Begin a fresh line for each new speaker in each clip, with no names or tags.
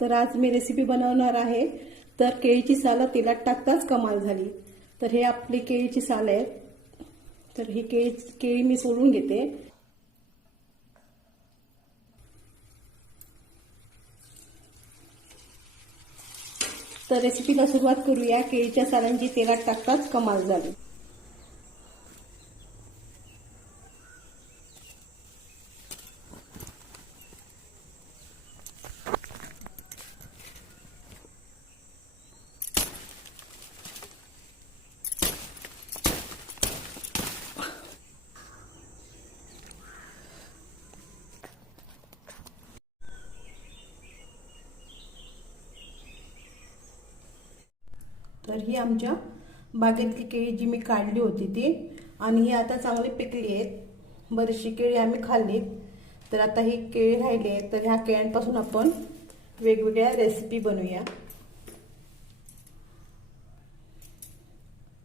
तर आज मी रेसिपी बनवणार आहे. तर केळीची सालं तेलात टाकताच कमाल झाली. तर हे आपली केळीची साल आहे. तर ही केळी केळी मी सोडून घेते. तर रेसिपीला सुरुवात करूया. केळीच्या सालांची तेलात टाकताच कमाल झाली. तर ही आमच्या बागेतली केळी जी मी काढली होती ती आणि ही आता चांगली पिकली आहेत. बरीचशी केळी आम्ही खाल्ली तर आता ही केळी राहिली आहेत. तर ह्या केळ्यांपासून आपण वेगवेगळ्या रेसिपी बनवूया.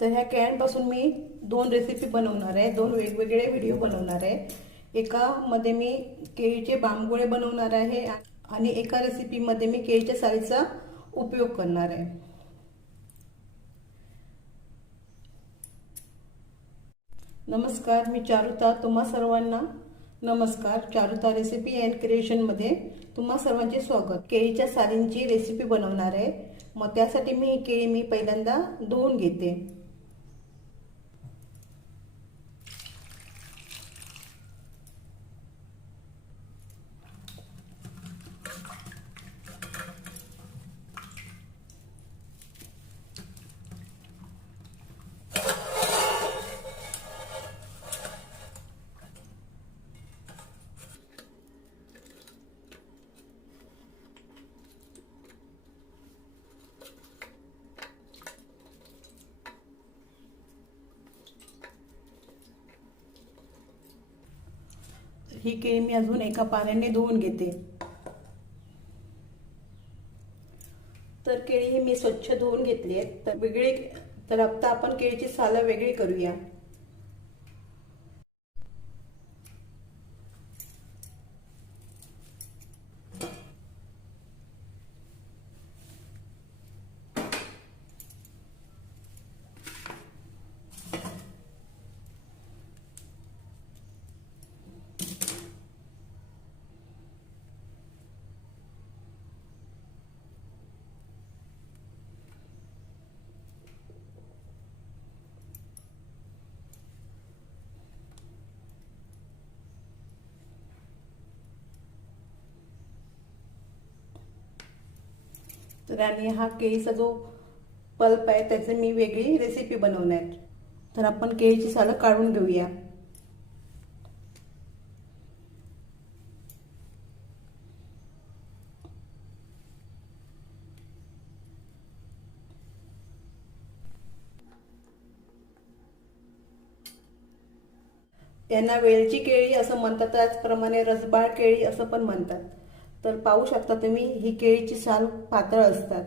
तर ह्या केळ्यांपासून मी दोन रेसिपी बनवणार आहे. दोन वेगवेगळे व्हिडिओ बनवणार आहे. एकामध्ये मी केळीचे बांबगोळे बनवणार आहे आणि एका रेसिपीमध्ये मी केळीच्या सालीचा उपयोग करणार आहे. नमस्कार मी चारुता. तुम्हा सर्वांना नमस्कार. चारुता रेसिपी अँड क्रिएशनमध्ये तुम्हा सर्वांचे स्वागत. केळीच्या सालींची रेसिपी बनवणार आहे. मग त्यासाठी मी ही केळी मी पहिल्यांदा धुवून घेते. ही केळी मी अजून एका पाण्याने धुवून घेते. तर केळी ही मी स्वच्छ धुवून घेतली आहेत. तर वेगळी तर आता आपण केळीची सालं वेगळी करूया. तर आणि हा केळीचा जो पल्प आहे त्याची मी वेगळी रेसिपी बनवणार तर आपण केळीची सालं काढून घेऊया. यांना वेलची केळी असं म्हणतात त्याचप्रमाणे रसबाळ केळी असं पण म्हणतात. तर पाहू शकता तुम्ही ही केळीची साल पातळ असतात.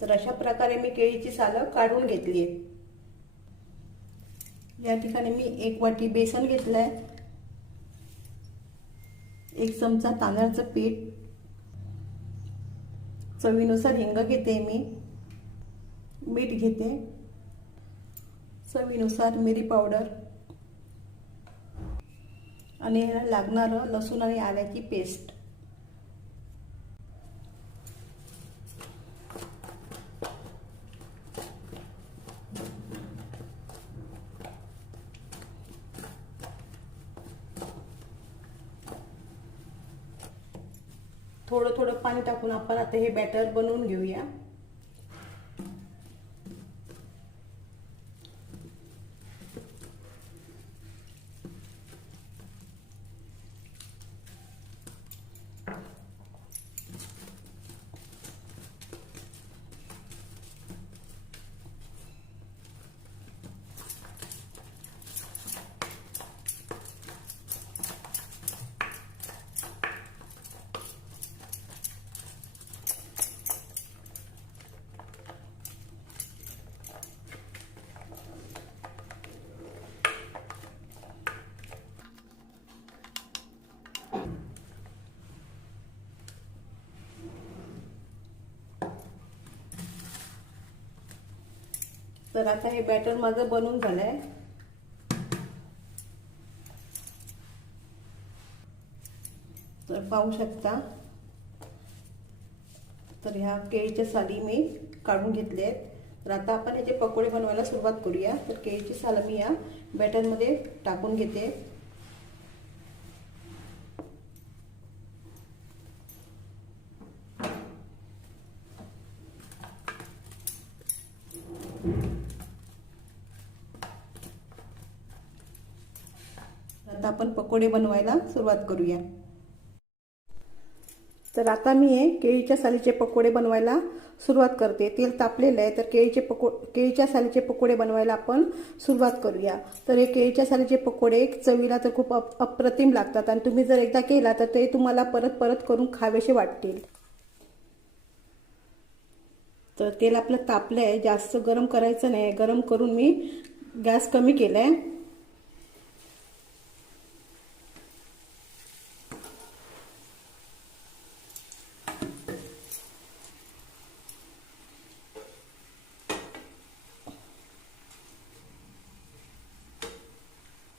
तर अशा प्रकारे मी केळीची सालं काढून घेतली आहे. या ठिकाणी मी एक वाटी बेसन घेतलंय. एक चमचा तांदळाचं पीठ. चवीनुसार हिंग घेते मी. मीठ घेते. चवीनुसार मिरी पावडर आणि ह्याला लागणारं लसूण आणि आल्याची पेस्ट थोडं थोडं पाणी टाकून आपण आता हे बॅटर बनवून घेऊया. तर आता हे बॅटर माझं बनवून झालंय. तर पाहू शकता. तर ह्या केळीच्या साली मी काढून घेतले आहेत तर आता आपण याचे पकोडे बनवायला सुरुवात करूया. तर केळीची सालं मी या बॅटरमध्ये टाकून घेते. आता आपण पकोडे बनवायला सुरुवात करूया. तर आता मी हे केळीच्या सालीचे पकोडे बनवायला सुरुवात करते. तेल तापलेलं आहे तर केळीचे पको केळीच्या सालीचे पकोडे बनवायला आपण सुरुवात करूया. तर हे केळीच्या सालीचे पकोडे चवीला तर खूप अप अप्रतिम लागतात आणि तुम्ही जर एकदा केला तर ते तुम्हाला परत परत करून खावेसे वाटतील. तर तेल आपलं तापलं आहे जास्त गरम करायचं नाही. गरम करून मी गॅस कमी केला आहे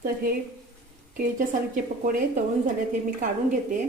तर हे केळीच्या सालीचे पकोडे तळून झाले ते मी काढून घेते.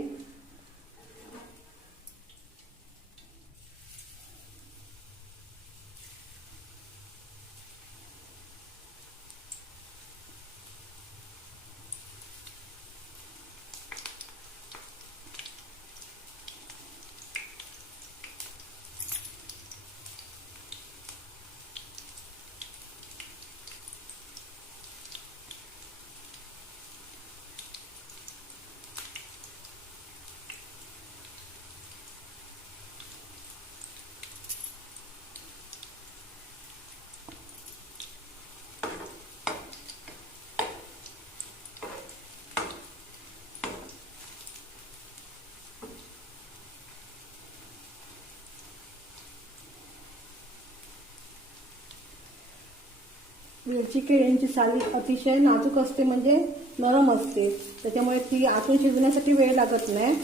वेलची केळ्यांची साली अतिशय नाजूक असते म्हणजे नरम असते. त्याच्यामुळे ती आतून शिजण्यासाठी वेळ लागत नाही.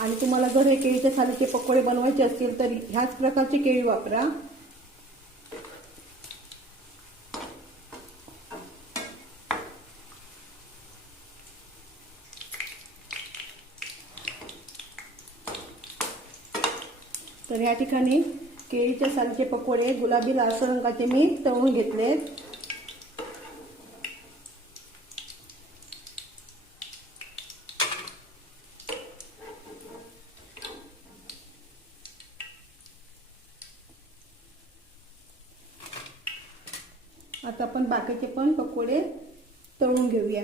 आणि तुम्हाला जर हे केळीच्या सालीचे पकोडे बनवायचे असतील तर ह्याच प्रकारची केळी वापरा. तर या ठिकाणी केळीच्या सालचे पकोडे गुलाबी लालसर रंगाचे मी तळून घेतलेत आता आपण बाकीचे पण पकोडे तळून घेऊया.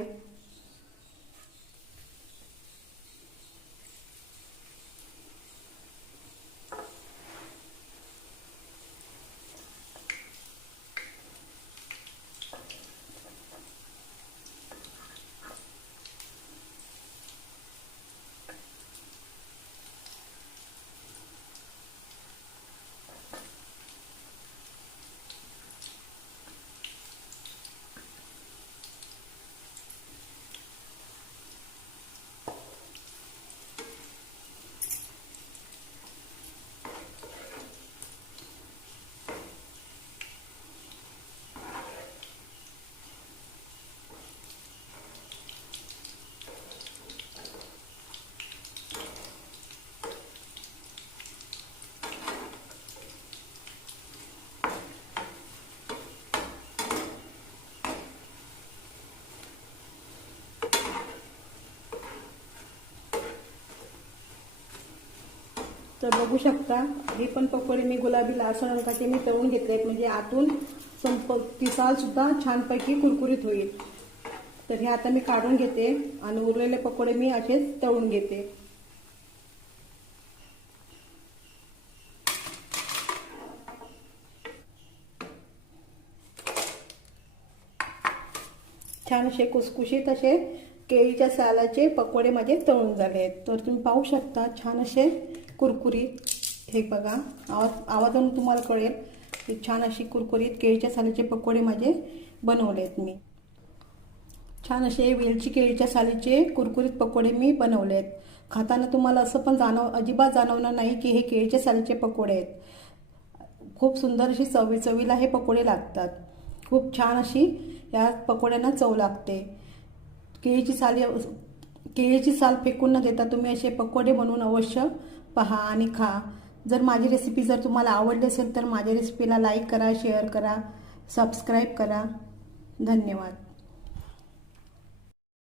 तर बघू शकता. हे पण पकोडे मी गुलाबी लालसर रंगाचे मी तळून घेतले आहेत म्हणजे आतून संप किसाल सुद्धा छानपैकी कुरकुरीत होईल. तर हे आता मी काढून घेते आणि उरलेले पकोडे मी असेच तळून घेते. छान असे कुसकुशीत असे केळीच्या सालाचे पकोडे माझे तळून झाले आहेत तर तुम्ही पाहू शकता छान असे कुरकुरीत हे बघा. आवाज आवाजावरून तुम्हाला कळेल की छान अशी कुरकुरीत केळीच्या सालीचे पकोडे माझे बनवले आहेत मी. छान असे वेलची केळीच्या सालीचे कुरकुरीत पकोडे मी बनवले आहेत खाताना तुम्हाला असं पण जाणव अजिबात जाणवणार नाही की हे केळीच्या सालीचे पकोडे आहेत. खूप सुंदर अशी चवी चवीला हे पकोडे लागतात. खूप छान अशी या पकोड्यांना चव लागते. केळीची साली केळीची साल फेकून न देता तुम्ही असे पकोडे बनवून अवश्य पहा आणि खा. जर माझी रेसिपी जर तुम्हाला आवडली असेल तर माझ्या रेसिपीला लाईक करा शेअर करा सबस्क्राईब करा. धन्यवाद.